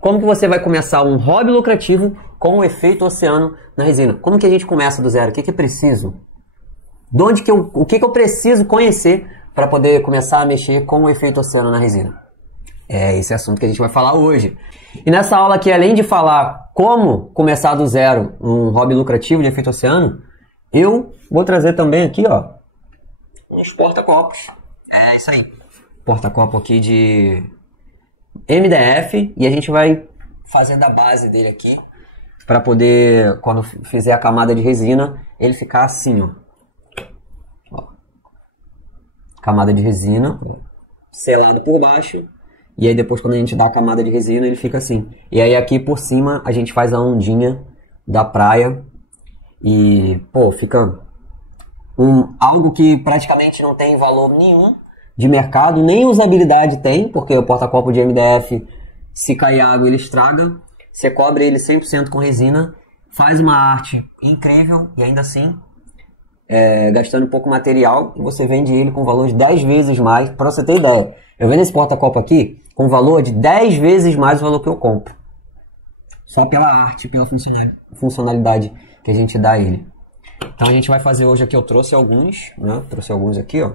Como que você vai começar um hobby lucrativo com o efeito oceano na resina? Como que a gente começa do zero? O que é preciso? O que eu preciso conhecer para poder começar a mexer com o efeito oceano na resina? É esse assunto que a gente vai falar hoje. E nessa aula aqui, além de falar como começar do zero um hobby lucrativo de efeito oceano, eu vou trazer também aqui, ó, uns porta-copos. É isso aí. Porta-copo aqui de MDF, e a gente vai fazendo a base dele aqui para poder, quando fizer a camada de resina, ele ficar assim, ó. Camada de resina, selado por baixo, e aí depois quando a gente dá a camada de resina, ele fica assim. E aí aqui por cima a gente faz a ondinha da praia e, pô, fica algo que praticamente não tem valor nenhum de mercado, nem usabilidade tem, porque o porta-copo de MDF, se cair água, ele estraga. Você cobre ele 100% com resina, faz uma arte incrível e ainda assim, gastando pouco material, você vende ele com valor de 10 vezes mais. Para você ter ideia, eu vendo esse porta-copo aqui com valor de 10 vezes mais o valor que eu compro. Só pela arte, pela funcionalidade que a gente dá a ele. Então a gente vai fazer hoje aqui, eu trouxe alguns, né? Trouxe alguns aqui, ó.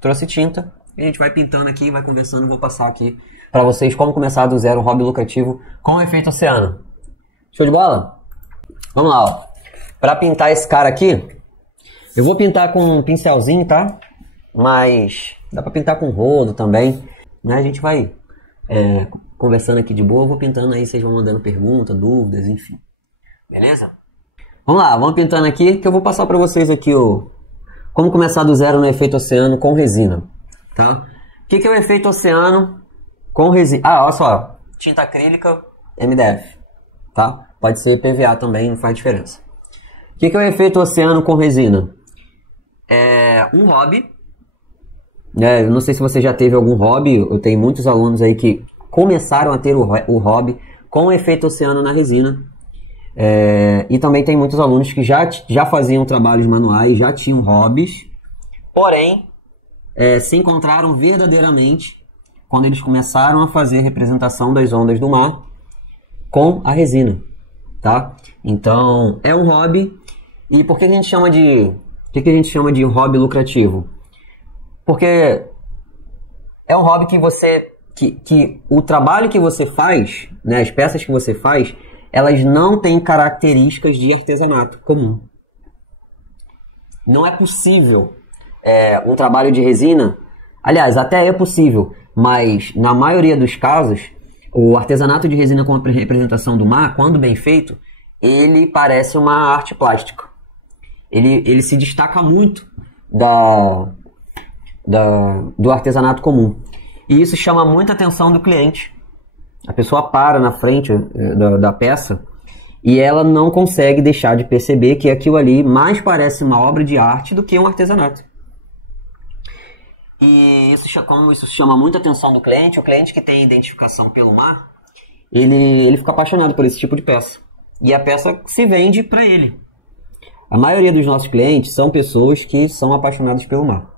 Trouxe tinta, e a gente vai pintando aqui, vai conversando, vou passar aqui para vocês como começar do zero um hobby lucrativo com o efeito oceano. Show de bola? Vamos lá, ó. Para pintar esse cara aqui, eu vou pintar com um pincelzinho, tá? Mas dá para pintar com rodo também, né? A gente vai conversando aqui de boa, eu vou pintando aí, vocês vão mandando perguntas, dúvidas, enfim. Beleza? Vamos lá, vamos pintando aqui, que eu vou passar para vocês aqui como começar do zero no efeito oceano com resina, tá? O que é o efeito oceano com resina? Ah, olha só, tinta acrílica, MDF, tá? Pode ser PVA também, não faz diferença. O que é o efeito oceano com resina? É um hobby, né? Eu não sei se você já teve algum hobby, eu tenho muitos alunos aí que começaram a ter o hobby com o efeito oceano na resina. E também tem muitos alunos que já faziam trabalhos manuais, já tinham hobbies, porém se encontraram verdadeiramente quando eles começaram a fazer representação das ondas do mar com a resina, tá? Então é um hobby. E por que a gente chama de hobby lucrativo? Porque é um hobby que o trabalho que você faz, né, as peças que você faz, elas não têm características de artesanato comum. Não é possível um trabalho de resina, aliás, até é possível, mas na maioria dos casos, o artesanato de resina com a representação do mar, quando bem feito, ele parece uma arte plástica. Ele se destaca muito do artesanato comum. E isso chama muita atenção do cliente. A pessoa para na frente da peça e ela não consegue deixar de perceber que aquilo ali mais parece uma obra de arte do que um artesanato. E como isso chama muita atenção do cliente, o cliente que tem identificação pelo mar, ele fica apaixonado por esse tipo de peça. E a peça se vende para ele. A maioria dos nossos clientes são pessoas que são apaixonadas pelo mar.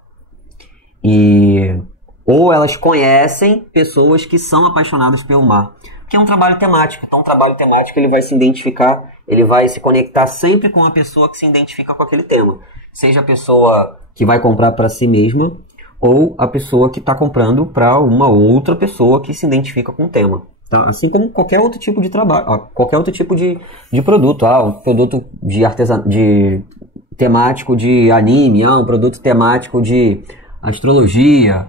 Ou elas conhecem pessoas que são apaixonadas pelo mar. Que é um trabalho temático. Então, um trabalho temático, ele vai se identificar, ele vai se conectar sempre com a pessoa que se identifica com aquele tema. Seja a pessoa que vai comprar para si mesma, ou a pessoa que está comprando para uma outra pessoa que se identifica com o tema. Tá? Assim como qualquer outro tipo de trabalho, qualquer outro tipo de produto. Um produto de temático de anime, um produto temático de astrologia,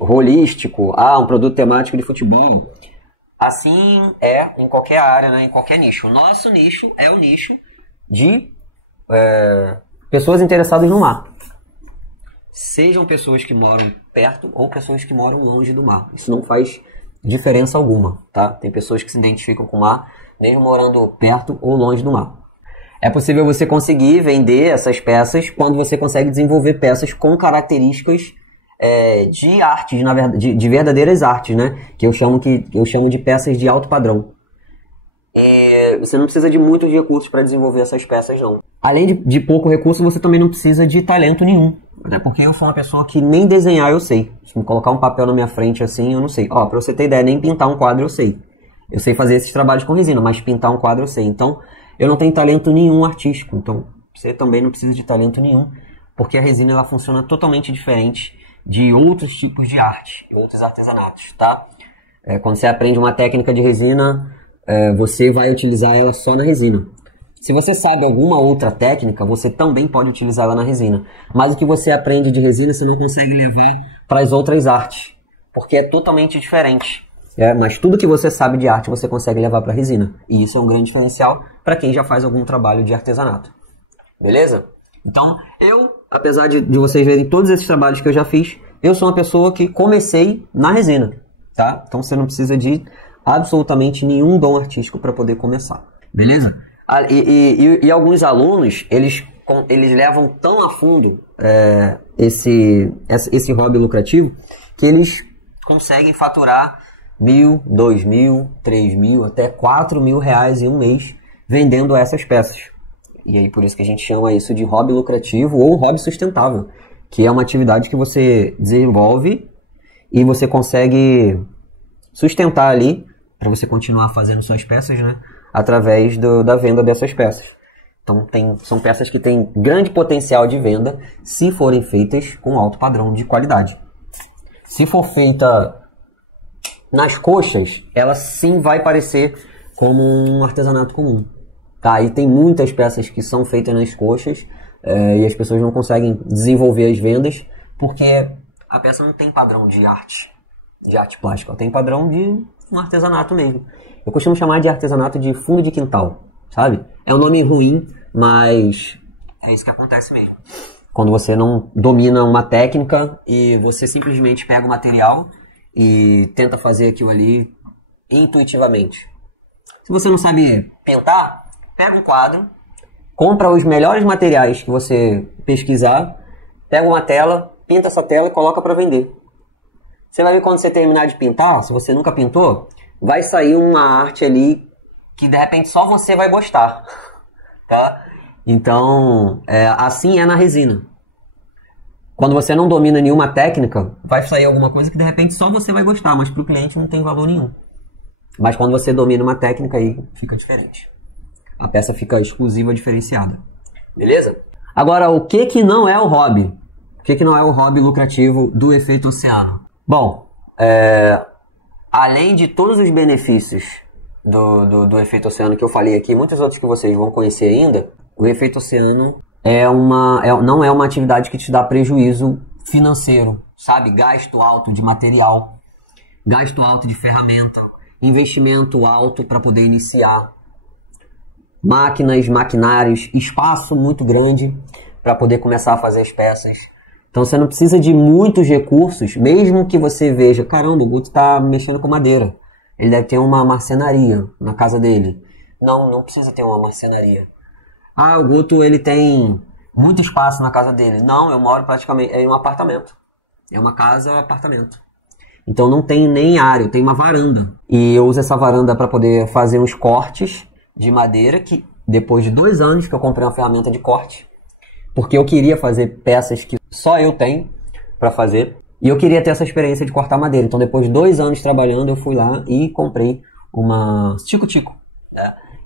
holístico, um produto temático de futebol. Assim é em qualquer área, né? Em qualquer nicho. O nosso nicho é o nicho de pessoas interessadas no mar. Sejam pessoas que moram perto ou pessoas que moram longe do mar. Isso não faz diferença alguma, tá? Tem pessoas que se identificam com o mar, mesmo morando perto ou longe do mar. É possível você conseguir vender essas peças quando você consegue desenvolver peças com características de artes, na verdade, de verdadeiras artes, né? Que eu chamo de peças de alto padrão. Você não precisa de muitos recursos para desenvolver essas peças, não. Além de pouco recurso, você também não precisa de talento nenhum. Né? Porque eu sou uma pessoa que nem desenhar eu sei. Se me colocar um papel na minha frente assim, eu não sei. Para você ter ideia, nem pintar um quadro eu sei. Eu sei fazer esses trabalhos com resina, mas pintar um quadro eu sei. Então, eu não tenho talento nenhum artístico. Então, você também não precisa de talento nenhum, porque a resina ela funciona totalmente diferente de outros tipos de arte, de outros artesanatos, tá? Quando você aprende uma técnica de resina, você vai utilizar ela só na resina. Se você sabe alguma outra técnica, você também pode utilizar ela na resina. Mas o que você aprende de resina, você não consegue levar para as outras artes, porque é totalmente diferente. Mas tudo que você sabe de arte, você consegue levar para resina. E isso é um grande diferencial para quem já faz algum trabalho de artesanato. Beleza? Então, apesar de vocês verem todos esses trabalhos que eu já fiz, eu sou uma pessoa que comecei na resina, tá? Então, você não precisa de absolutamente nenhum dom artístico para poder começar. Beleza? E alguns alunos, eles levam tão a fundo esse hobby lucrativo que eles conseguem faturar 1.000, 2.000, 3.000, até 4.000 reais em um mês vendendo essas peças. E aí por isso que a gente chama isso de hobby lucrativo ou hobby sustentável, que é uma atividade que você desenvolve e você consegue sustentar ali para você continuar fazendo suas peças, né? Através da venda dessas peças. Então são peças que têm grande potencial de venda se forem feitas com alto padrão de qualidade. Se for feita nas coxas, ela sim vai parecer como um artesanato comum. Tá? E tem muitas peças que são feitas nas coxas e as pessoas não conseguem desenvolver as vendas porque a peça não tem padrão de arte plástica, ela tem padrão de um artesanato mesmo. Eu costumo chamar de artesanato de fundo de quintal, sabe? É um nome ruim, mas é isso que acontece mesmo. Quando você não domina uma técnica e você simplesmente pega o material e tenta fazer aquilo ali intuitivamente. Se você não sabe pintar, pega um quadro, compra os melhores materiais que você pesquisar, pega uma tela, pinta essa tela e coloca para vender. Você vai ver quando você terminar de pintar, se você nunca pintou, vai sair uma arte ali que de repente só você vai gostar, tá? Então, assim é na resina. Quando você não domina nenhuma técnica, vai sair alguma coisa que de repente só você vai gostar, mas para o cliente não tem valor nenhum. Mas quando você domina uma técnica, aí fica diferente. A peça fica exclusiva, diferenciada. Beleza? Agora, o que não é o hobby? O que não é o hobby lucrativo do efeito oceano? Bom, além de todos os benefícios do efeito oceano que eu falei aqui, muitos outros que vocês vão conhecer ainda, o efeito oceano não é uma atividade que te dá prejuízo financeiro, sabe? Gasto alto de material, gasto alto de ferramenta, investimento alto para poder iniciar, maquinários, espaço muito grande para poder começar a fazer as peças. Então você não precisa de muitos recursos, mesmo que você veja, caramba, o Guto está mexendo com madeira, ele deve ter uma marcenaria na casa dele. Não precisa ter uma marcenaria. O Guto ele tem muito espaço na casa dele. Não, eu moro praticamente em um apartamento. É uma casa-apartamento. Então não tem nem área, eu tenho uma varanda. E eu uso essa varanda para poder fazer uns cortes de madeira, que depois de 2 anos que eu comprei uma ferramenta de corte, porque eu queria fazer peças que só eu tenho para fazer, e eu queria ter essa experiência de cortar madeira. Então depois de 2 anos trabalhando, eu fui lá e comprei uma tico-tico.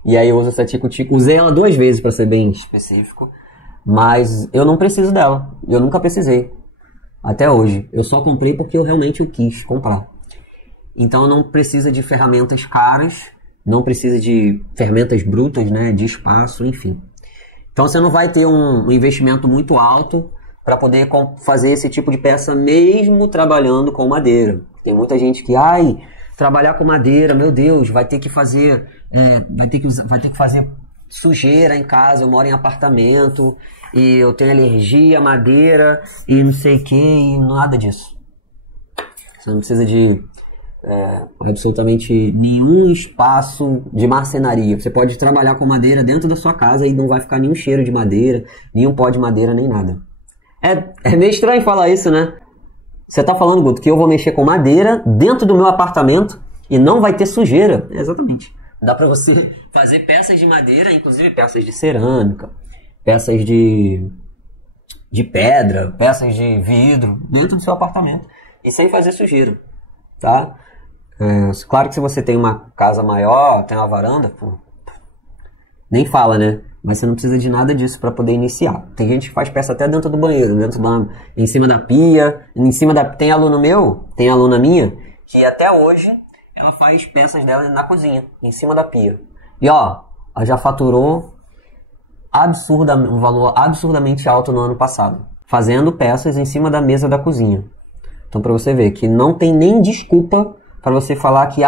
E aí eu uso essa tico-tico, usei ela 2 vezes para ser bem específico, mas eu não preciso dela, eu nunca precisei, até hoje. Eu só comprei porque eu realmente quis comprar. Então não precisa de ferramentas caras, não precisa de ferramentas brutas, né, de espaço, enfim. Então você não vai ter um investimento muito alto para poder fazer esse tipo de peça mesmo trabalhando com madeira. Tem muita gente que, trabalhar com madeira, meu Deus, vai ter que fazer sujeira em casa, eu moro em apartamento e eu tenho alergia à madeira e não sei o que, e nada disso. Você não precisa de absolutamente nenhum espaço de marcenaria. Você pode trabalhar com madeira dentro da sua casa e não vai ficar nenhum cheiro de madeira, nenhum pó de madeira, nem nada. É meio estranho falar isso, né? Você tá falando, Guto, que eu vou mexer com madeira dentro do meu apartamento e não vai ter sujeira? Exatamente. Dá pra você fazer peças de madeira, inclusive peças de cerâmica, peças de pedra, peças de vidro, dentro do seu apartamento e sem fazer sujeira, tá? Claro que se você tem uma casa maior, tem uma varanda, pô, nem fala, né? Mas você não precisa de nada disso para poder iniciar. Tem gente que faz peça até dentro do banheiro, em cima da pia, tem aluno meu, tem aluna minha, que até hoje ela faz peças dela na cozinha, em cima da pia. E ó, ela já faturou um valor absurdamente alto no ano passado, fazendo peças em cima da mesa da cozinha. Então para você ver que não tem nem desculpa para você falar que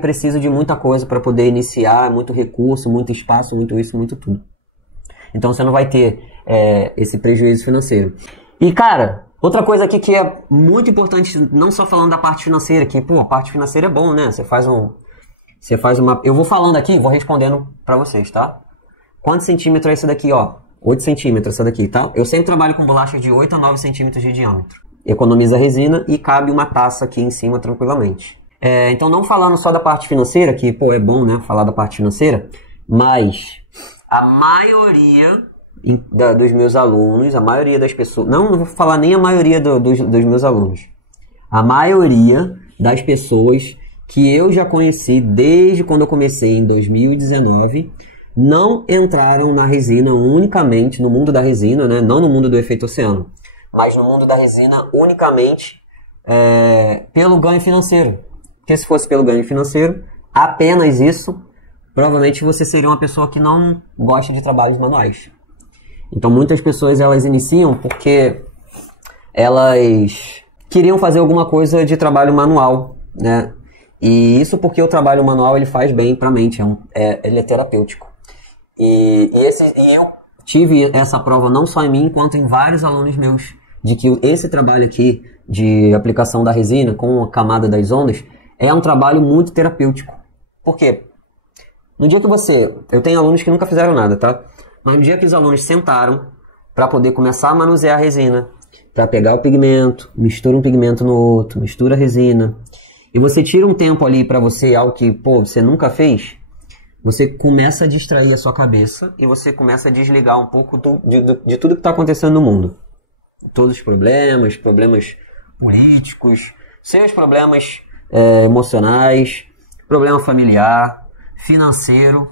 precisa de muita coisa para poder iniciar, muito recurso, muito espaço, muito isso, muito tudo. Então você não vai ter esse prejuízo financeiro. E cara, outra coisa aqui que é muito importante, não só falando da parte financeira, que a parte financeira é bom, né? Você faz uma... Eu vou falando aqui, vou respondendo para vocês, tá? Quantos centímetros é esse daqui, ó? 8 centímetros essa daqui, tá? Eu sempre trabalho com bolachas de 8 a 9 centímetros de diâmetro. Economiza resina e cabe uma taça aqui em cima tranquilamente. Então, não falando só da parte financeira, que, é bom, né, falar da parte financeira, mas a maioria dos meus alunos, a maioria das pessoas, não vou falar nem a maioria dos meus alunos, a maioria das pessoas que eu já conheci desde quando eu comecei em 2019, não entraram na resina unicamente, no mundo da resina, né, não no mundo do efeito oceano, mas no mundo da resina unicamente pelo ganho financeiro. Porque se fosse pelo ganho financeiro, apenas isso, provavelmente você seria uma pessoa que não gosta de trabalhos manuais. Então muitas pessoas elas iniciam porque elas queriam fazer alguma coisa de trabalho manual, né? E isso porque o trabalho manual ele faz bem para a mente, ele é terapêutico. E eu tive essa prova não só em mim, quanto em vários alunos meus, de que esse trabalho aqui de aplicação da resina com a camada das ondas é um trabalho muito terapêutico. Por quê? No dia que eu tenho alunos que nunca fizeram nada, tá? Mas no dia que os alunos sentaram para poder começar a manusear a resina, para pegar o pigmento, mistura um pigmento no outro, mistura a resina, e você tira um tempo ali para você, algo que, você nunca fez, você começa a distrair a sua cabeça e você começa a desligar um pouco de tudo que está acontecendo no mundo. Todos os problemas políticos, seus problemas emocionais, problema familiar, financeiro.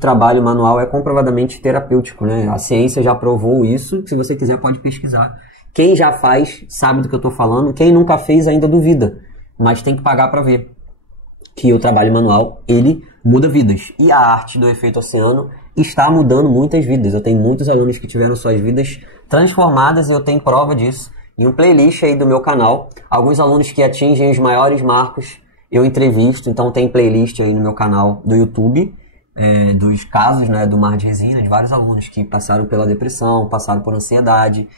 Trabalho manual é comprovadamente terapêutico, né? A ciência já provou isso, se você quiser pode pesquisar. Quem já faz sabe do que eu estou falando, quem nunca fez ainda duvida, mas tem que pagar para ver que o trabalho manual, ele muda vidas. E a arte do efeito oceano está mudando muitas vidas. Eu tenho muitos alunos que tiveram suas vidas transformadas e eu tenho prova disso em um playlist aí do meu canal. Alguns alunos que atingem os maiores marcos eu entrevisto, então tem playlist aí no meu canal do YouTube dos casos, né, do Mar de Resina, de vários alunos que passaram pela depressão, passaram por ansiedade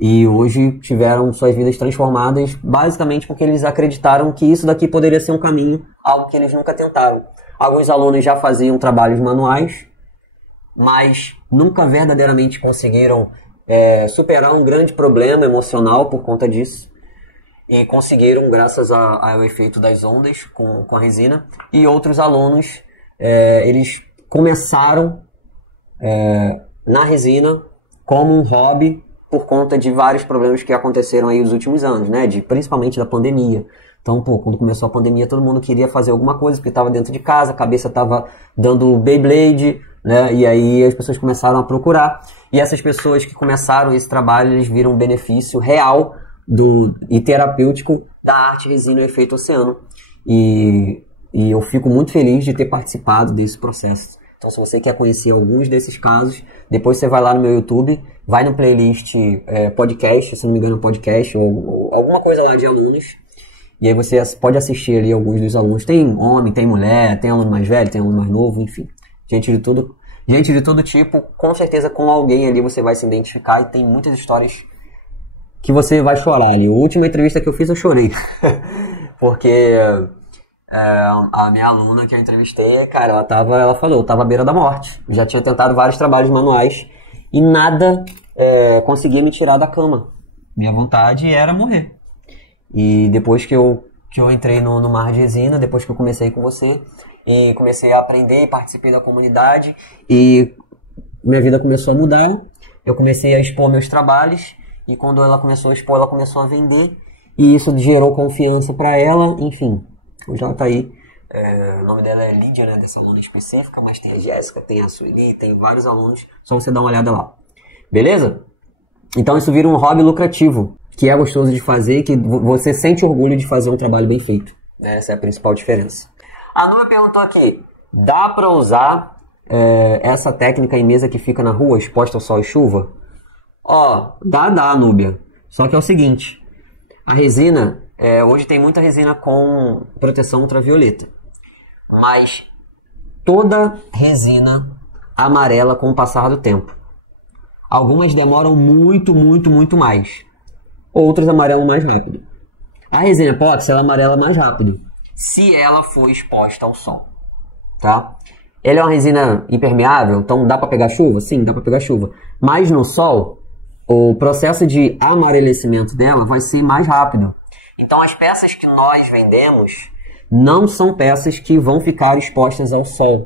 e hoje tiveram suas vidas transformadas basicamente porque eles acreditaram que isso daqui poderia ser um caminho, algo que eles nunca tentaram. Alguns alunos já faziam trabalhos manuais, mas nunca verdadeiramente conseguiram superar um grande problema emocional por conta disso. E conseguiram graças ao efeito das ondas com a resina. E outros alunos, eles começaram na resina como um hobby por conta de vários problemas que aconteceram aí nos últimos anos, né? Principalmente da pandemia. Então, quando começou a pandemia, todo mundo queria fazer alguma coisa, porque estava dentro de casa, a cabeça estava dando Beyblade, né? E aí as pessoas começaram a procurar. E essas pessoas que começaram esse trabalho, eles viram um benefício real e terapêutico da arte resina e efeito oceano. E eu fico muito feliz de ter participado desse processo. Então, se você quer conhecer alguns desses casos, depois você vai lá no meu YouTube, vai no playlist podcast, se não me engano, podcast, ou alguma coisa lá de alunos. E aí você pode assistir ali alguns dos alunos. Tem homem, tem mulher, tem aluno mais velho, tem aluno mais novo, enfim. Gente de todo tipo. Com certeza com alguém ali você vai se identificar e tem muitas histórias que você vai chorar ali. A última entrevista que eu fiz eu chorei. Porque a minha aluna que eu entrevistei, cara, ela falou, eu tava à beira da morte. Já tinha tentado vários trabalhos manuais e nada conseguia me tirar da cama. Minha vontade era morrer. E depois que eu entrei no Mar de Resina, depois que eu comecei com você, e comecei a aprender, participei da comunidade, e minha vida começou a mudar, eu comecei a expor meus trabalhos, e quando ela começou a expor, ela começou a vender, e isso gerou confiança para ela, enfim, hoje ela tá aí. O nome dela é Lídia, né, dessa aluna específica, mas tem a Jéssica, tem a Sueli, tem vários alunos, só você dar uma olhada lá. Beleza? Então isso vira um hobby lucrativo, que é gostoso de fazer, que você sente orgulho de fazer um trabalho bem feito. Essa é a principal diferença. A Nua perguntou aqui, dá para usar essa técnica em mesa que fica na rua, exposta ao sol e chuva? Ó, dá, Núbia. Só que é o seguinte, a resina, hoje tem muita resina com proteção ultravioleta. Mas toda resina amarela com o passar do tempo. Algumas demoram muito mais. Outras amarelam mais rápido. A resina epóxi, ela amarela mais rápido, se ela for exposta ao sol. Tá? Ela é uma resina impermeável, então dá para pegar chuva? Sim, dá para pegar chuva. Mas no sol, o processo de amarelecimento dela vai ser mais rápido. Então as peças que nós vendemos não são peças que vão ficar expostas ao sol.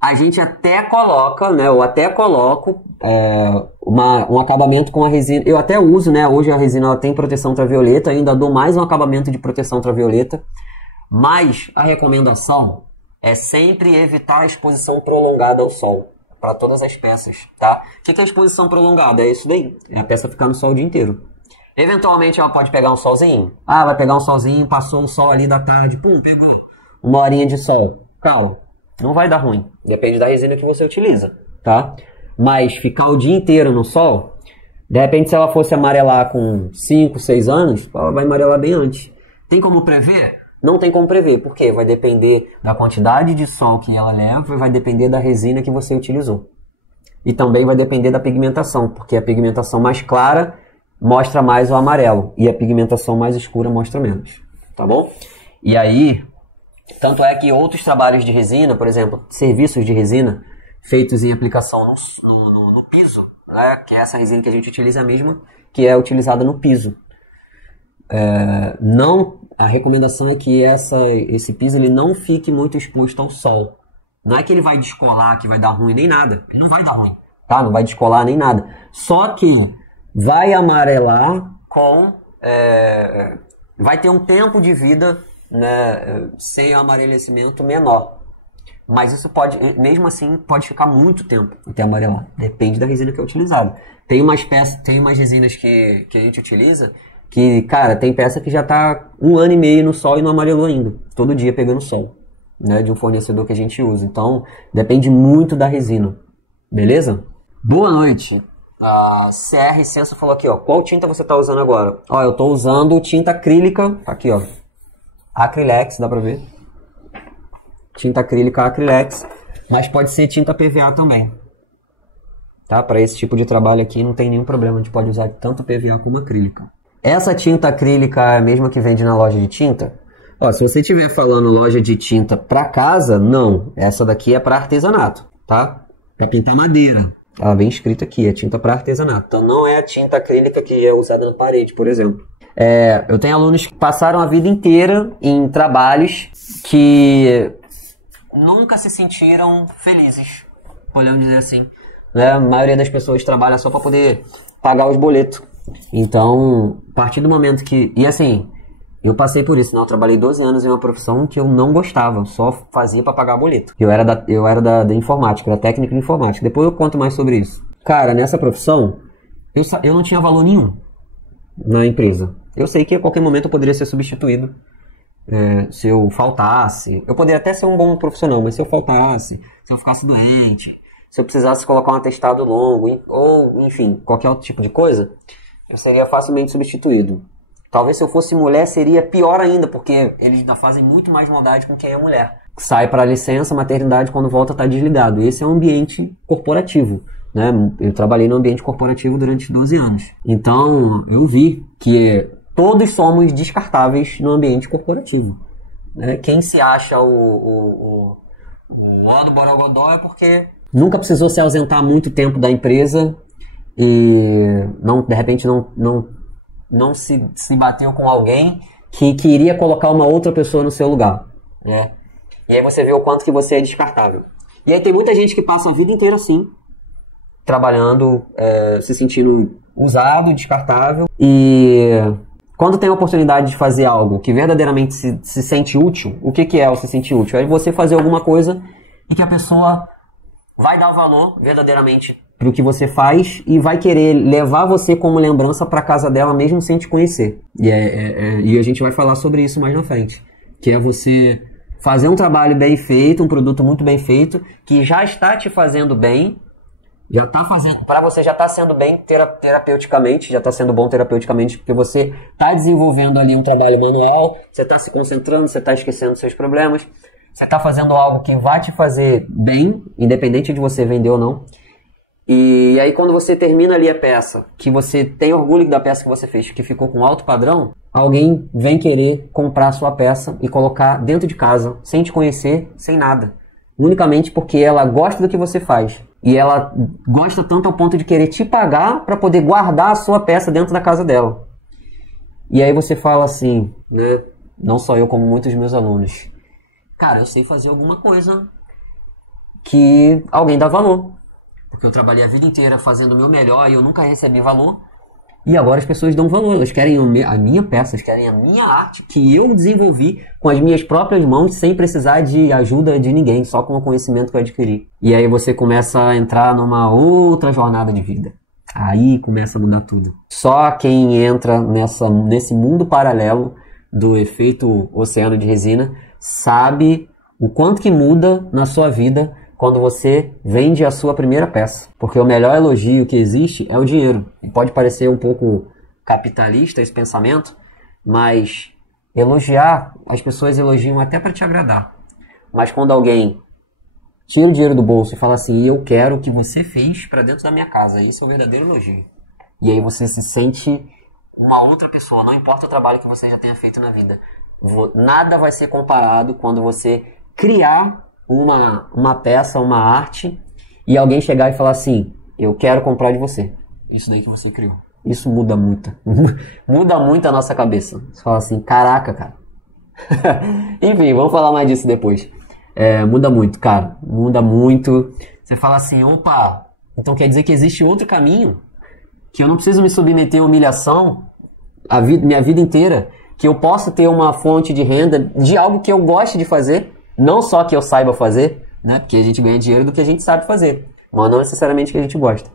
A gente até coloca, né? Eu até coloco um acabamento com a resina. Eu até uso, né? Hoje a resina ela tem proteção ultravioleta, ainda dou mais um acabamento de proteção ultravioleta. Mas a recomendação é sempre evitar a exposição prolongada ao sol para todas as peças, tá? O que é a exposição prolongada? É isso daí. É a peça ficar no sol o dia inteiro. Eventualmente ela pode pegar um solzinho. Ah, vai pegar um solzinho, passou um sol ali da tarde, pum, pegou uma horinha de sol. Calma, não vai dar ruim. Depende da resina que você utiliza, tá? Mas ficar o dia inteiro no sol, de repente se ela fosse amarelar com 5, 6 anos, ela vai amarelar bem antes. Tem como prever? Não tem como prever, porque vai depender da quantidade de sol que ela leva e vai depender da resina que você utilizou. E também vai depender da pigmentação, porque a pigmentação mais clara mostra mais o amarelo e a pigmentação mais escura mostra menos, tá bom? E aí, tanto é que outros trabalhos de resina, por exemplo, serviços de resina feitos em aplicação no piso, né? Que é essa resina que a gente utiliza a mesma que é utilizada no piso. A recomendação é que esse piso ele não fique muito exposto ao sol. Não é que ele vai descolar, que vai dar ruim, nem nada. Ele não vai dar ruim, tá? Não vai descolar nem nada. Só que vai amarelar vai ter um tempo de vida, né, sem amarelecimento menor. Mas isso pode, mesmo assim, pode ficar muito tempo até amarelar. Depende da resina que é utilizada. Tem umas resinas que a gente utiliza que, cara, tem peça que já tá 1 ano e meio no sol e não amarelou ainda. Todo dia pegando sol, né, de um fornecedor que a gente usa. Então, depende muito da resina. Beleza? Boa noite. A CR Senso falou aqui, ó. Qual tinta você tá usando agora? Ó, eu tô usando tinta acrílica. Aqui, ó. Acrylex, dá pra ver? Tinta acrílica Acrylex. Mas pode ser tinta PVA também. Tá? Para esse tipo de trabalho aqui não tem nenhum problema. A gente pode usar tanto PVA como acrílica. Essa tinta acrílica é a mesma que vende na loja de tinta? Ó, se você estiver falando loja de tinta para casa, não. Essa daqui é para artesanato, tá? Para pintar madeira. Ela vem escrita aqui, é tinta para artesanato. Então não é a tinta acrílica que é usada na parede, por exemplo. Eu tenho alunos que passaram a vida inteira em trabalhos que nunca se sentiram felizes, podemos dizer assim. Né? A maioria das pessoas trabalha só para poder pagar os boletos. Então, a partir do momento que... E assim, eu passei por isso, né? Eu trabalhei 12 anos em uma profissão que eu não gostava, só fazia para pagar boleto. Eu era da informática, da técnica de informática. Depois eu conto mais sobre isso. Cara, nessa profissão, eu não tinha valor nenhum na empresa. Eu sei que a qualquer momento eu poderia ser substituído. Se eu faltasse... Eu poderia até ser um bom profissional, mas se eu faltasse, se eu ficasse doente, se eu precisasse colocar um atestado longo, ou, enfim, qualquer outro tipo de coisa, eu seria facilmente substituído. Talvez se eu fosse mulher seria pior ainda, porque eles ainda fazem muito mais maldade com quem é mulher. Sai para licença, maternidade, quando volta está desligado. Esse é um ambiente corporativo, né? Eu trabalhei no ambiente corporativo durante 12 anos. Então, eu vi que todos somos descartáveis no ambiente corporativo. Né? Quem se acha o ó do Borogodó é porque nunca precisou se ausentar muito tempo da empresa e de repente não se bateu com alguém que queria colocar uma outra pessoa no seu lugar, né? E aí você vê o quanto que você é descartável. E aí tem muita gente que passa a vida inteira assim, trabalhando, se sentindo usado, descartável. E Quando tem a oportunidade de fazer algo que verdadeiramente se sente útil, o que é o se sentir útil? É você fazer alguma coisa e que a pessoa vai dar valor verdadeiramente para o que você faz e vai querer levar você como lembrança para casa dela mesmo sem te conhecer. E a gente vai falar sobre isso mais na frente, que é você fazer um trabalho bem feito, um produto muito bem feito, que já está te fazendo bem, já está fazendo, para você já está sendo bem terapeuticamente, já está sendo bom terapeuticamente, porque você está desenvolvendo ali um trabalho manual, você está se concentrando, você está esquecendo seus problemas, você está fazendo algo que vai te fazer bem, independente de você vender ou não. E aí quando você termina ali a peça, que você tem orgulho da peça que você fez, que ficou com alto padrão, alguém vem querer comprar a sua peça e colocar dentro de casa, sem te conhecer, sem nada. Unicamente porque ela gosta do que você faz. E ela gosta tanto ao ponto de querer te pagar para poder guardar a sua peça dentro da casa dela. E aí você fala assim, né? Não só eu, como muitos meus alunos. Cara, eu sei fazer alguma coisa que alguém dá valor. Porque eu trabalhei a vida inteira fazendo o meu melhor e eu nunca recebi valor. E agora as pessoas dão valor. Elas querem a minha peça, elas querem a minha arte que eu desenvolvi com as minhas próprias mãos, sem precisar de ajuda de ninguém, só com o conhecimento que eu adquiri. E aí você começa a entrar numa outra jornada de vida. Aí começa a mudar tudo. Só quem entra nesse mundo paralelo do efeito oceano de resina sabe o quanto que muda na sua vida quando você vende a sua primeira peça. Porque o melhor elogio que existe é o dinheiro. E pode parecer um pouco capitalista esse pensamento, mas elogiar, as pessoas elogiam até para te agradar. Mas quando alguém tira o dinheiro do bolso e fala assim, eu quero o que você fez para dentro da minha casa, isso é o verdadeiro elogio. E aí você se sente uma outra pessoa, não importa o trabalho que você já tenha feito na vida. Nada vai ser comparado quando você criar uma peça, uma arte, e alguém chegar e falar assim, eu quero comprar de você. Isso daí que você criou. Isso muda muito. Muda muito a nossa cabeça. Você fala assim, caraca, cara. Enfim, vamos falar mais disso depois. Muda muito, cara. Muda muito. Você fala assim, opa, então quer dizer que existe outro caminho? Que eu não preciso me submeter à humilhação minha vida inteira? Que eu posso ter uma fonte de renda de algo que eu goste de fazer? Não só que eu saiba fazer, né? Porque a gente ganha dinheiro do que a gente sabe fazer, mas não necessariamente que a gente gosta.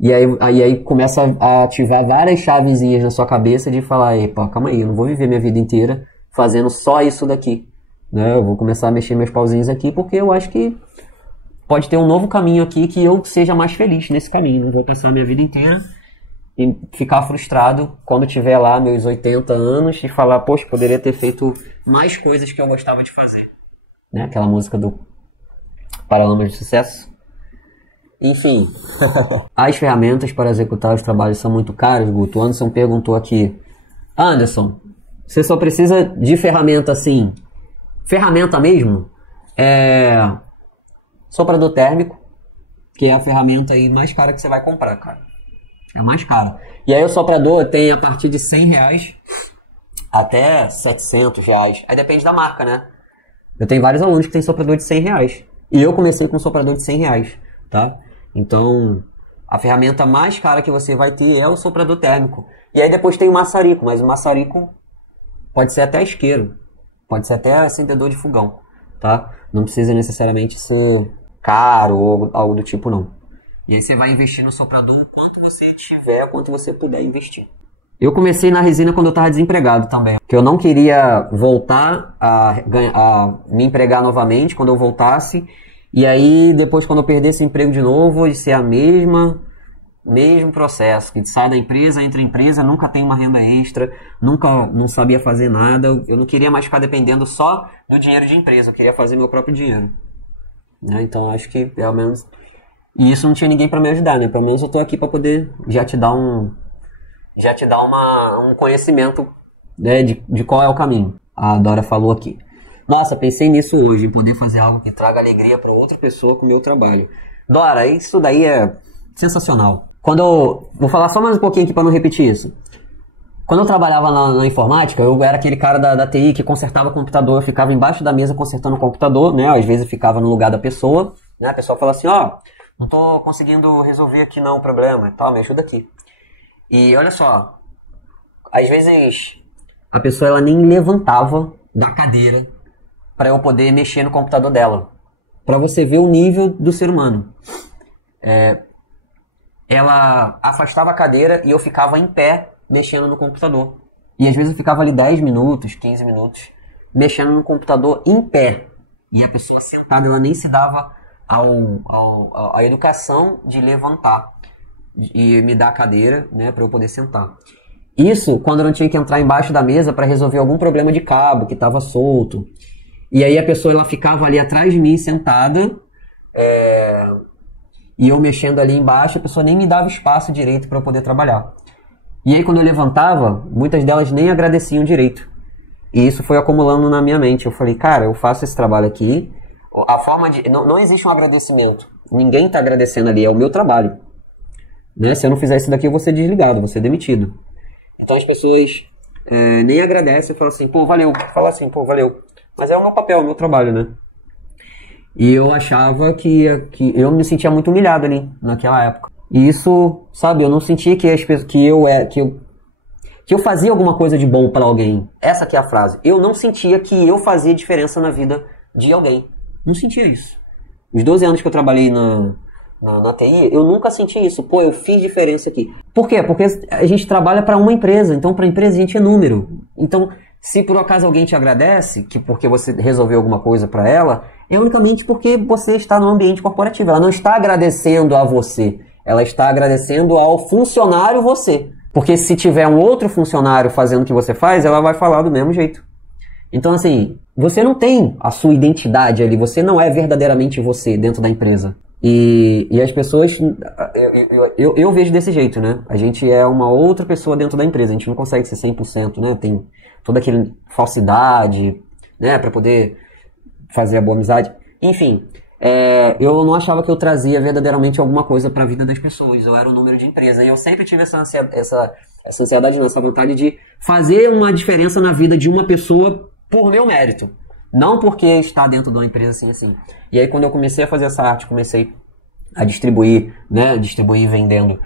E aí começa a ativar várias chavezinhas na sua cabeça de falar, epa, calma aí, eu não vou viver minha vida inteira fazendo só isso daqui, né? Eu vou começar a mexer meus pauzinhos aqui porque eu acho que pode ter um novo caminho aqui que eu seja mais feliz nesse caminho. Não vou passar a minha vida inteira e ficar frustrado quando tiver lá meus 80 anos e falar, poxa, poderia ter feito mais coisas que eu gostava de fazer. Né? Aquela música do Paralamas de Sucesso. Enfim, as ferramentas para executar os trabalhos são muito caras, Guto. O Anderson perguntou aqui, Anderson, você só precisa de ferramenta assim, ferramenta mesmo? Soprador térmico, que é a ferramenta aí mais cara que você vai comprar, cara. É mais cara. E aí o soprador tem a partir de R$100 até R$700. Aí depende da marca, né? Eu tenho vários alunos que têm soprador de R$100. E eu comecei com um soprador de R$100, tá? Então, a ferramenta mais cara que você vai ter é o soprador térmico. E aí depois tem o maçarico, mas o maçarico pode ser até isqueiro. Pode ser até acendedor de fogão, tá? Não precisa necessariamente ser caro ou algo do tipo, não. E aí você vai investir no soprador quanto você tiver, quanto você puder investir. Eu comecei na resina quando eu estava desempregado também. Porque eu não queria voltar a me empregar novamente quando eu voltasse. E aí, depois, quando eu perdesse o emprego de novo, ia ser mesmo processo. Que sai da empresa, entra em empresa, nunca tem uma renda extra, não sabia fazer nada. Eu não queria mais ficar dependendo só do dinheiro de empresa. Eu queria fazer meu próprio dinheiro. Né? Então, acho que, pelo menos... E isso não tinha ninguém para me ajudar, né? Pelo menos eu tô aqui para poder já te dar um conhecimento, né, de qual é o caminho. A Dora falou aqui. Nossa, pensei nisso hoje, em poder fazer algo que traga alegria para outra pessoa com o meu trabalho. Dora, isso daí é sensacional. Vou falar só mais um pouquinho aqui para não repetir isso. Quando eu trabalhava na informática, eu era aquele cara da TI que consertava computador. Eu ficava embaixo da mesa consertando o computador, né? Às vezes eu ficava no lugar da pessoa, né? A pessoa fala assim, não tô conseguindo resolver aqui não o problema e tal, me ajuda aqui. E olha só, às vezes a pessoa ela nem levantava da cadeira para eu poder mexer no computador dela. Para você ver o nível do ser humano. Ela afastava a cadeira e eu ficava em pé mexendo no computador. E às vezes eu ficava ali 10 minutos, 15 minutos, mexendo no computador em pé. E a pessoa sentada, ela nem se dava a educação de levantar e me dar a cadeira, né, para eu poder sentar. Isso quando eu não tinha que entrar embaixo da mesa para resolver algum problema de cabo que estava solto. E aí a pessoa ela ficava ali atrás de mim, sentada, e eu mexendo ali embaixo, a pessoa nem me dava espaço direito para eu poder trabalhar. E aí quando eu levantava, muitas delas nem agradeciam direito. E isso foi acumulando na minha mente. Eu falei, cara, eu faço esse trabalho aqui, a forma de... Não existe um agradecimento. Ninguém está agradecendo ali, é o meu trabalho. Né? Se eu não fizer isso daqui, eu vou ser desligado, vou ser demitido. Então as pessoas nem agradecem e falam assim, pô, valeu. Fala assim, pô, valeu. Mas é o meu papel, é o meu trabalho, né? E eu achava que eu me sentia muito humilhado ali, naquela época. E isso, sabe, eu não sentia que eu fazia alguma coisa de bom para alguém. Essa que é a frase. Eu não sentia que eu fazia diferença na vida de alguém. Não sentia isso. Os 12 anos que eu trabalhei na TI, eu nunca senti isso. Pô, eu fiz diferença aqui. Por quê? Porque a gente trabalha para uma empresa. Então, para a empresa, a gente é número. Então, se por acaso alguém te agradece, que porque você resolveu alguma coisa para ela, é unicamente porque você está no ambiente corporativo. Ela não está agradecendo a você. Ela está agradecendo ao funcionário você. Porque se tiver um outro funcionário fazendo o que você faz, ela vai falar do mesmo jeito. Então, assim, você não tem a sua identidade ali. Você não é verdadeiramente você dentro da empresa. E as pessoas... Eu vejo desse jeito, né? A gente é uma outra pessoa dentro da empresa. A gente não consegue ser 100%, né? Tem toda aquela falsidade, né? Pra poder fazer a boa amizade. Enfim, eu não achava que eu trazia verdadeiramente alguma coisa para a vida das pessoas. Eu era um número de empresa. E eu sempre tive essa ansiedade, essa vontade de fazer uma diferença na vida de uma pessoa por meu mérito. Não porque está dentro de uma empresa assim. E aí quando eu comecei a fazer essa arte, comecei a distribuir, né? Distribuir vendendo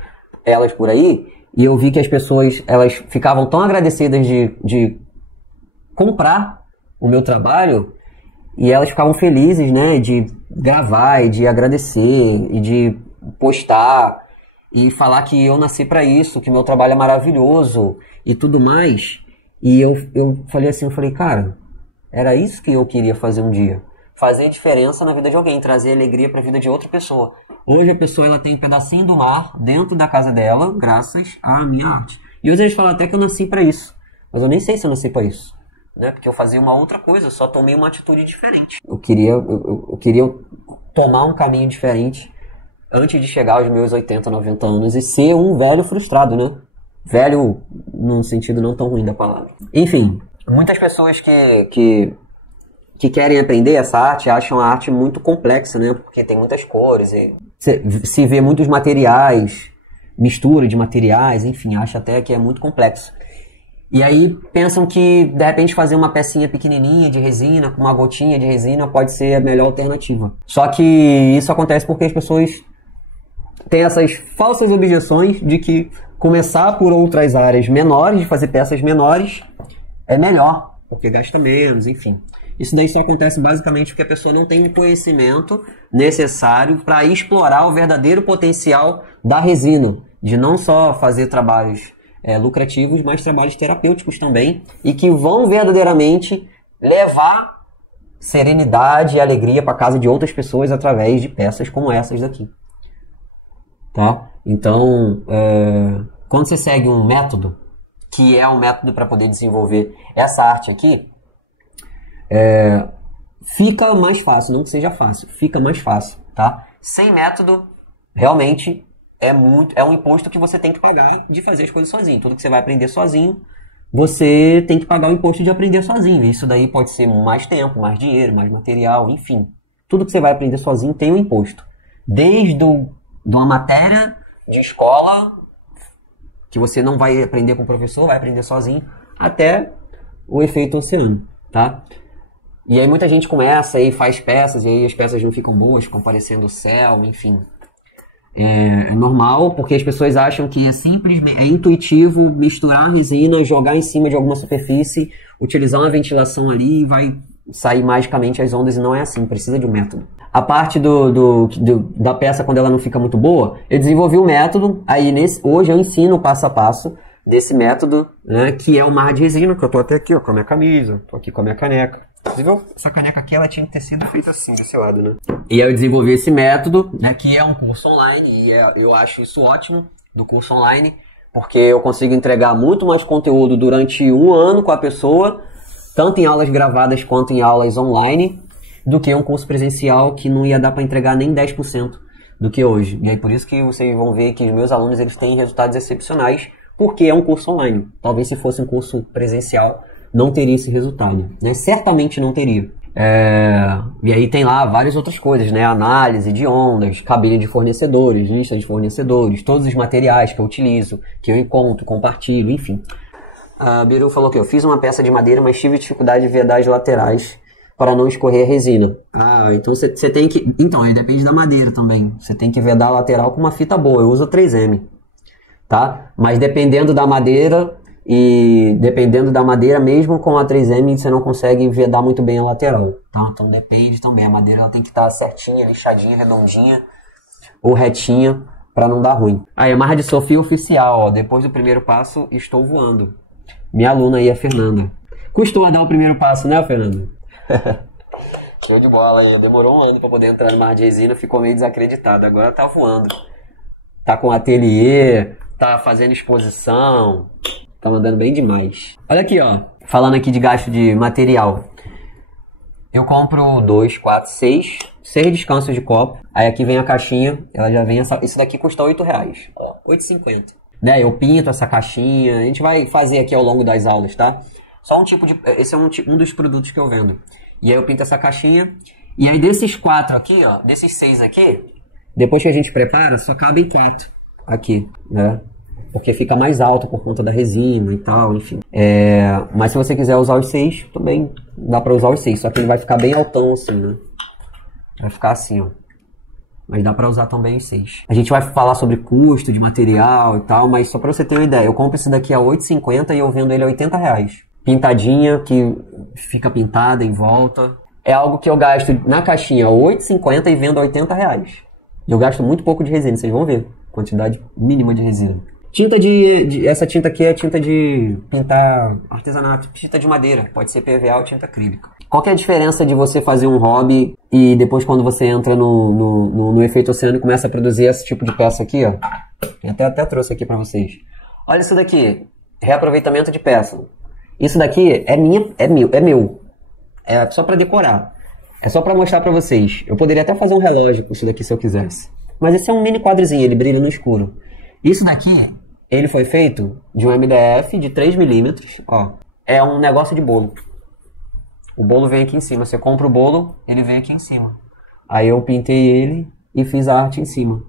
elas por aí. E eu vi que as pessoas, elas ficavam tão agradecidas de comprar o meu trabalho. E elas ficavam felizes, né, de gravar e de agradecer e de postar e falar que eu nasci para isso, que meu trabalho é maravilhoso e tudo mais. E eu falei, cara, era isso que eu queria fazer um dia. Fazer diferença na vida de alguém, trazer alegria para a vida de outra pessoa. Hoje a pessoa ela tem um pedacinho do mar dentro da casa dela, graças à minha arte. E hoje eles falam até que eu nasci para isso. Mas eu nem sei se eu nasci para isso. Né? Porque eu fazia uma outra coisa, eu só tomei uma atitude diferente. Eu queria tomar um caminho diferente antes de chegar aos meus 80, 90 anos e ser um velho frustrado, né? Velho num sentido não tão ruim da palavra. Enfim, muitas pessoas que querem aprender essa arte acham a arte muito complexa, né? Porque tem muitas cores e se vê muitos materiais, mistura de materiais, enfim, acha até que é muito complexo. E aí pensam que, de repente, fazer uma pecinha pequenininha de resina, com uma gotinha de resina, pode ser a melhor alternativa. Só que isso acontece porque as pessoas têm essas falsas objeções de que começar por outras áreas menores, de fazer peças menores, é melhor, porque gasta menos, enfim. Isso daí só acontece basicamente porque a pessoa não tem o conhecimento necessário para explorar o verdadeiro potencial da resina, de não só fazer trabalhos lucrativos, mas trabalhos terapêuticos também, e que vão verdadeiramente levar serenidade e alegria para casa de outras pessoas através de peças como essas daqui. Tá? Então, quando você segue um método, que é um método para poder desenvolver essa arte aqui, fica mais fácil, não que seja fácil, fica mais fácil, tá? Sem método, realmente é um imposto que você tem que pagar de fazer as coisas sozinho. Tudo que você vai aprender sozinho, você tem que pagar o imposto de aprender sozinho. Isso daí pode ser mais tempo, mais dinheiro, mais material, enfim. Tudo que você vai aprender sozinho tem um imposto. Desde uma matéria de escola, que você não vai aprender com o professor, vai aprender sozinho, até o efeito oceano, tá? E aí muita gente começa e faz peças, e aí as peças não ficam boas, ficam parecendo o céu, enfim. É normal, porque as pessoas acham que é simples, é intuitivo misturar a resina, jogar em cima de alguma superfície, utilizar uma ventilação ali e vai sair magicamente as ondas, e não é assim, precisa de um método. A parte da peça, quando ela não fica muito boa, eu desenvolvi um método, aí hoje eu ensino o passo a passo desse método, né, que é o mar de resina, que eu tô até aqui, ó, com a minha camisa, tô aqui com a minha caneca. Inclusive, essa caneca aqui, ela tinha que ter sido feita assim, desse lado, né? E aí eu desenvolvi esse método, né, que é um curso online, e eu acho isso ótimo, do curso online, porque eu consigo entregar muito mais conteúdo durante um ano com a pessoa, tanto em aulas gravadas quanto em aulas online, do que um curso presencial que não ia dar para entregar nem 10% do que hoje. E aí por isso que vocês vão ver que os meus alunos, eles têm resultados excepcionais, porque é um curso online. Talvez se fosse um curso presencial, não teria esse resultado, né? Certamente não teria. E aí tem lá várias outras coisas, né? Análise de ondas, cabine de fornecedores, lista de fornecedores, todos os materiais que eu utilizo, que eu encontro, compartilho, enfim. A Biru falou que eu fiz uma peça de madeira, mas tive dificuldade de vedar as laterais para não escorrer a resina. Então você tem que... Então, aí depende da madeira também. Você tem que vedar a lateral com uma fita boa. Eu uso 3M, tá? Mas dependendo da madeira, mesmo com a 3M, você não consegue vedar muito bem a lateral, tá? Então depende também. A madeira ela tem que estar certinha, lixadinha, redondinha ou retinha para não dar ruim. Aí, a marra de Sofia oficial, ó. Depois do primeiro passo, estou voando. Minha aluna aí, a Fernanda. Costuma dar o primeiro passo, né, Fernanda? Show de bola aí. Demorou um ano para poder entrar no mar de resina, ficou meio desacreditado. Agora tá voando. Tá com ateliê, tá fazendo exposição. Tá mandando bem demais. Olha aqui, ó. Falando aqui de gasto de material. Eu compro 2, 4, 6 descansos de copo. Aí aqui vem a caixinha. Ela já vem isso daqui custa R$8. Ó, R$8,50. Né? Eu pinto essa caixinha. A gente vai fazer aqui ao longo das aulas, tá? Só um tipo de... Esse é um dos produtos que eu vendo. E aí eu pinto essa caixinha. E aí desses 4 aqui, ó. Desses 6 aqui. Depois que a gente prepara, só cabem 4 aqui, né? Porque fica mais alto por conta da resina e tal, enfim. Mas se você quiser usar os 6, também dá pra usar os 6. Só que ele vai ficar bem altão assim, né? Vai ficar assim, ó. Mas dá pra usar também os 6. A gente vai falar sobre custo de material e tal, mas só pra você ter uma ideia. Eu compro esse daqui a R$8,50 e eu vendo ele a R$80. Pintadinha, que fica pintada em volta. É algo que eu gasto na caixinha R$8,50 e vendo a R$80. Eu gasto muito pouco de resina, vocês vão ver. Quantidade mínima de resina. Tinta essa tinta aqui é tinta de pintar artesanato, tinta de madeira, pode ser PVA ou tinta acrílica. Qual que é a diferença de você fazer um hobby e depois quando você entra no efeito oceano e começa a produzir esse tipo de peça aqui, ó? Eu até trouxe aqui pra vocês. Olha isso daqui, reaproveitamento de peça. Isso daqui é meu. É só pra decorar. É só pra mostrar pra vocês. Eu poderia até fazer um relógio com isso daqui se eu quisesse. Mas esse é um mini quadrozinho, ele brilha no escuro. Isso daqui, ele foi feito de um MDF de 3 milímetros, ó. É um negócio de bolo. O bolo vem aqui em cima. Você compra o bolo, ele vem aqui em cima. Aí eu pintei ele e fiz a arte em cima.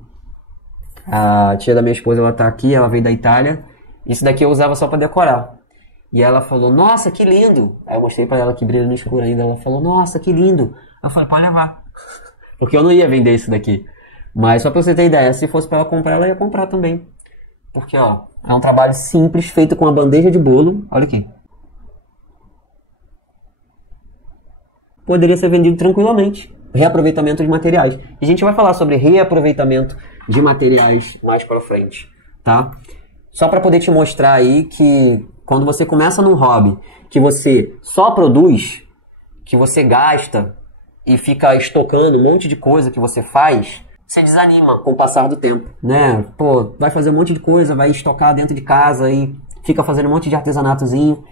A tia da minha esposa, ela tá aqui, ela veio da Itália. Isso daqui eu usava só pra decorar. E ela falou, nossa, que lindo. Aí eu mostrei pra ela que brilha no escuro ainda. Ela falou, nossa, que lindo. Eu falei, pode levar. Porque eu não ia vender isso daqui. Mas só pra você ter ideia, se fosse pra ela comprar, ela ia comprar também. Porque, ó, é um trabalho simples, feito com uma bandeja de bolo. Olha aqui. Poderia ser vendido tranquilamente. Reaproveitamento de materiais. E a gente vai falar sobre reaproveitamento de materiais mais pra frente, tá? Só pra poder te mostrar aí que quando você começa num hobby, que você só produz, que você gasta e fica estocando um monte de coisa que você faz, você desanima com o passar do tempo, né? Pô, vai fazer um monte de coisa, vai estocar dentro de casa e fica fazendo um monte de artesanatozinho.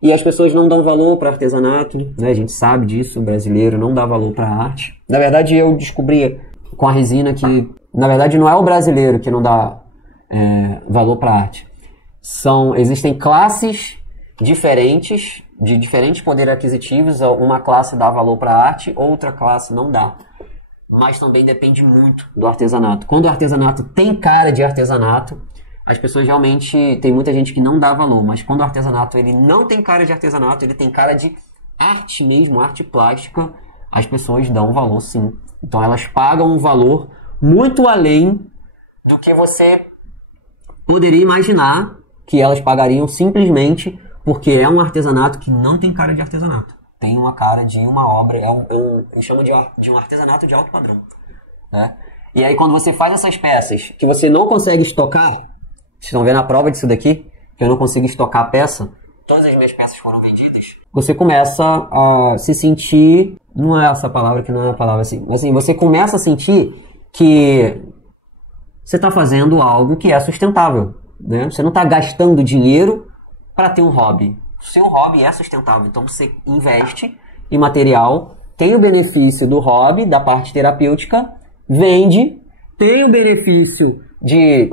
E as pessoas não dão valor para artesanato, né? A gente sabe disso, o brasileiro não dá valor para arte. Na verdade, eu descobri com a resina que, na verdade, não é o brasileiro que não dá valor para arte. Existem classes diferentes, de diferentes poderes aquisitivos. Uma classe dá valor para arte, outra classe não dá. Mas também depende muito do artesanato. Quando o artesanato tem cara de artesanato, as pessoas realmente... Tem muita gente que não dá valor, mas quando o artesanato ele não tem cara de artesanato, ele tem cara de arte mesmo, arte plástica, as pessoas dão valor sim. Então elas pagam um valor muito além do que você poderia imaginar que elas pagariam simplesmente porque é um artesanato que não tem cara de artesanato. Tem uma cara de uma obra, eu chamo de um artesanato de alto padrão. Né? E aí quando você faz essas peças que você não consegue estocar, vocês estão vendo a prova disso daqui? Que eu não consigo estocar a peça, todas as minhas peças foram vendidas. Você começa a se sentir, não é essa palavra que não é a palavra assim, mas assim, você começa a sentir que você está fazendo algo que é sustentável. Né? Você não está gastando dinheiro para ter um hobby. O seu hobby é sustentável, então você investe em material, tem o benefício do hobby, da parte terapêutica, vende, tem o benefício de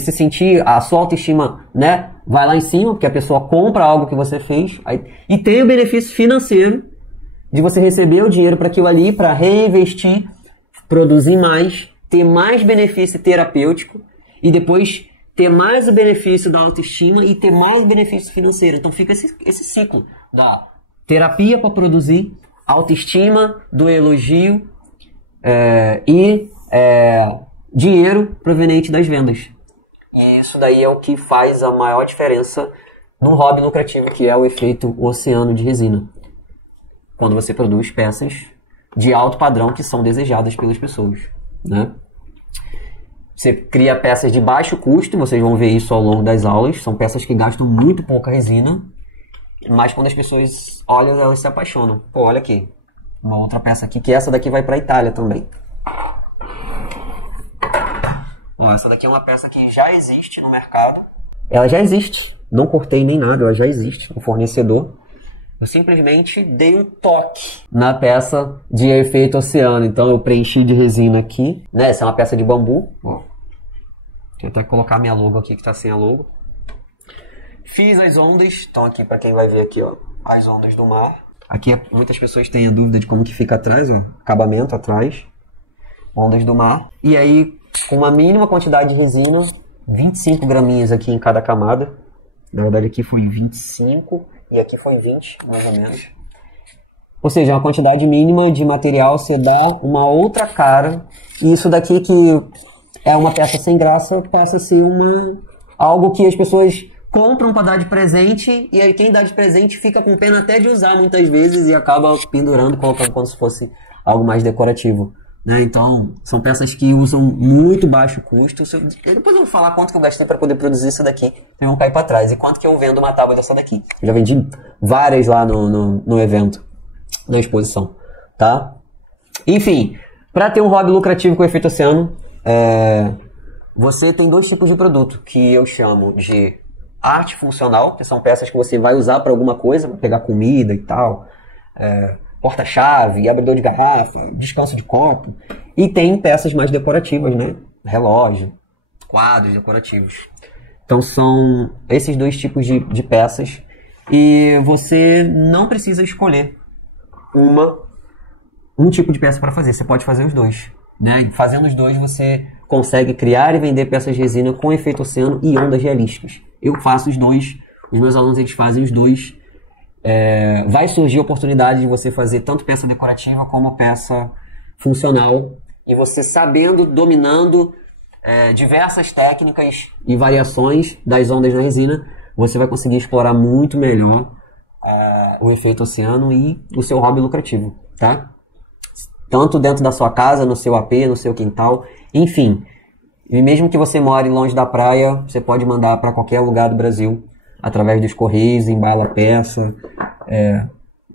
se sentir, a sua autoestima, né, vai lá em cima, porque a pessoa compra algo que você fez, e tem o benefício financeiro de você receber o dinheiro para aquilo ali, para reinvestir, produzir mais, ter mais benefício terapêutico, e depois ter mais o benefício da autoestima e ter mais benefício financeiro. Então fica esse ciclo da terapia para produzir, autoestima, do elogio e dinheiro proveniente das vendas. E isso daí é o que faz a maior diferença num hobby lucrativo, que é o efeito oceano de resina. Quando você produz peças de alto padrão que são desejadas pelas pessoas, né? Você cria peças de baixo custo, vocês vão ver isso ao longo das aulas. São peças que gastam muito pouca resina, mas quando as pessoas olham, elas se apaixonam. Pô, olha aqui, uma outra peça aqui, que essa daqui vai para a Itália também. Essa daqui é uma peça que já existe no mercado. Ela já existe, não cortei nem nada, ela já existe no fornecedor. Eu simplesmente dei um toque na peça de efeito oceano. Então eu preenchi de resina aqui, né? Essa é uma peça de bambu. Ó. Deixa eu até colocar minha logo aqui, que tá sem a logo. Fiz as ondas, estão aqui para quem vai ver aqui, ó, as ondas do mar. Aqui muitas pessoas têm a dúvida de como que fica atrás, ó, acabamento atrás, ondas do mar. E aí, com uma mínima quantidade de resina, 25 graminhas aqui em cada camada. Na verdade aqui foi 25 e aqui foi 20, mais ou menos. Ou seja, uma quantidade mínima de material, você dá uma outra cara. E isso daqui que é uma peça sem graça, passa a ser algo que as pessoas compram para dar de presente, e aí quem dá de presente fica com pena até de usar muitas vezes e acaba pendurando, colocando como se fosse algo mais decorativo. Né? Então, são peças que usam muito baixo custo. Depois eu vou falar quanto que eu gastei para poder produzir isso daqui, e vão cair para trás. E quanto que eu vendo uma tábua dessa daqui. Eu já vendi várias lá no evento, na exposição. Tá? Enfim, para ter um hobby lucrativo com efeito oceano, você tem dois tipos de produto, que eu chamo de arte funcional, que são peças que você vai usar para alguma coisa, para pegar comida e tal, porta-chave, abridor de garrafa, descanso de copo. E tem peças mais decorativas, né? Relógio, quadros decorativos. Então são esses dois tipos de peças. E você não precisa escolher um tipo de peça para fazer. Você pode fazer os dois. Né? Fazendo os dois, você consegue criar e vender peças de resina com efeito oceano e ondas realísticas. Eu faço os dois. Os meus alunos, eles fazem os dois. Vai surgir a oportunidade de você fazer tanto peça decorativa como peça funcional, e você sabendo, dominando diversas técnicas e variações das ondas na resina, você vai conseguir explorar muito melhor o efeito oceano e o seu hobby lucrativo, tá? Tanto dentro da sua casa, no seu AP, no seu quintal, enfim. E mesmo que você more longe da praia, você pode mandar para qualquer lugar do Brasil através dos correios, embala a peça,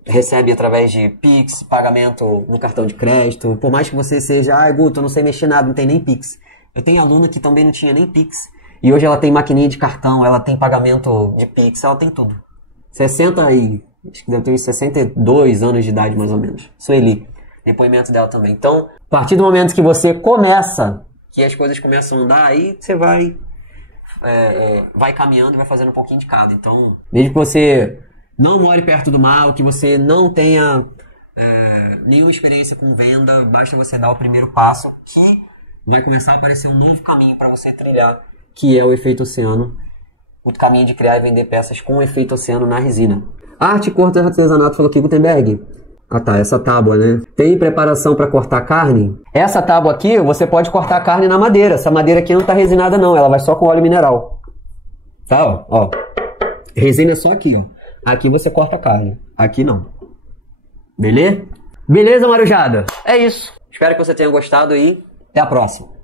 recebe através de Pix, pagamento no cartão de crédito. Por mais que você seja, Guto, eu não sei mexer nada, não tem nem Pix. Eu tenho aluna que também não tinha nem Pix, e hoje ela tem maquininha de cartão, ela tem pagamento de Pix, ela tem tudo. Acho que deve ter 62 anos de idade, mais ou menos. Sueli, depoimento dela também. Então, a partir do momento que você começa, que as coisas começam a andar, aí você vai caminhando e vai fazendo um pouquinho de cada. Então, mesmo que você não more perto do mar, que você não tenha nenhuma experiência com venda, basta você dar o primeiro passo, que vai começar a aparecer um novo caminho para você trilhar, que é o efeito oceano, o caminho de criar e vender peças com efeito oceano na resina. Arte, cor e artesanato, falou aqui, Gutenberg. Ah tá, essa tábua, né? Tem preparação para cortar carne? Essa tábua aqui, você pode cortar carne na madeira. Essa madeira aqui não tá resinada não, ela vai só com óleo mineral. Tá, ó. Resina é só aqui, ó. Aqui você corta a carne, aqui não. Beleza? Beleza, Marujada? É isso. Espero que você tenha gostado e até a próxima.